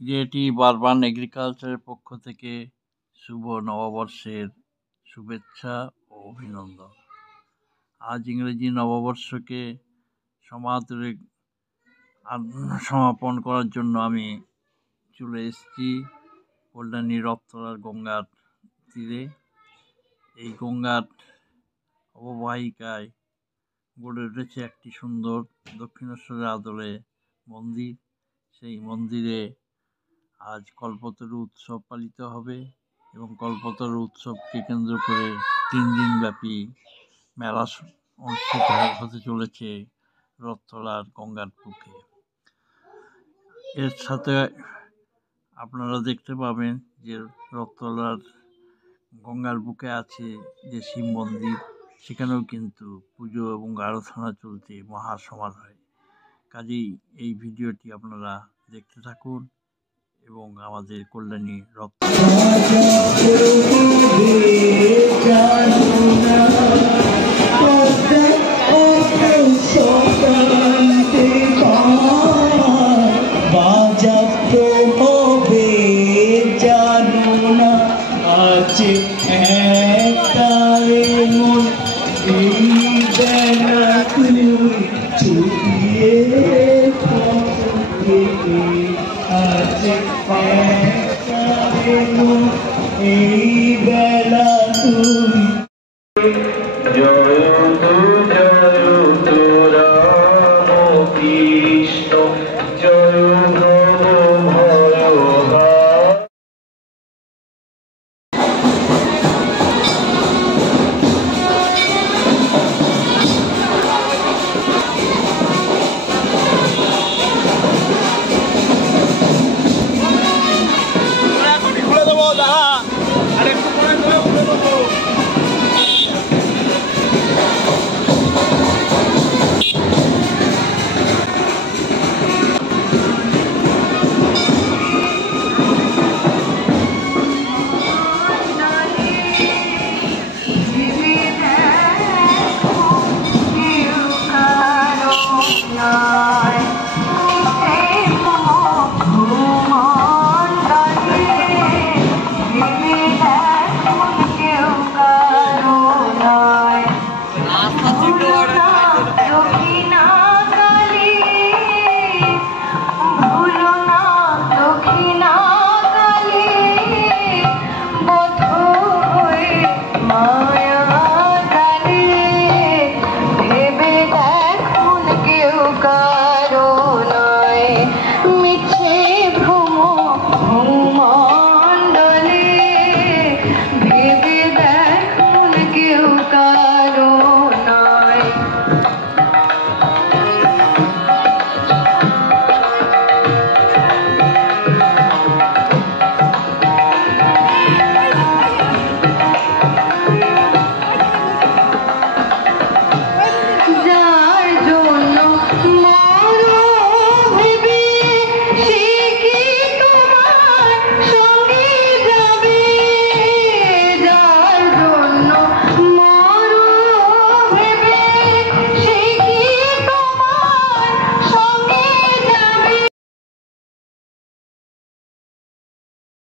Creative urban এগ্রিকালচারের পক্ষ থেকে শুভ নববর্ষের শুভেচ্ছা ও অভিনন্দন। আজ ইংরেজি নববর্ষকে সমাদরে সমাপন করার জন্য আমি চলে এসেছি কল্যাণী রথতলার গঙ্গার তীরে। এই গঙ্গার অববাহিকায় গড়ে উঠেছে একটি সুন্দর দক্ষিণেশ্বরের আদলে মন্দির। সেই মন্দিরে আজ কল্পতরু উৎসব পালিত হবে এবং কল্পতরু উৎসবকে কেন্দ্র করে 3 দিনব্যাপী মেলা অনুষ্ঠিত হতে চলেছে রথতলার গঙ্গার বুকে। এর সাথে আপনারা দেখতে পাবেন যে রথতলার গঙ্গার বুকে আছে যে শিব মন্দির, সেখানেও কিন্তু পুজো এবং আরাধনা চলছে মহাসমারোহে। কাজেই এই ভিডিওটি আপনারা দেখতে থাকুন এবং আমাদের কল্যাণী এই বেলা তুই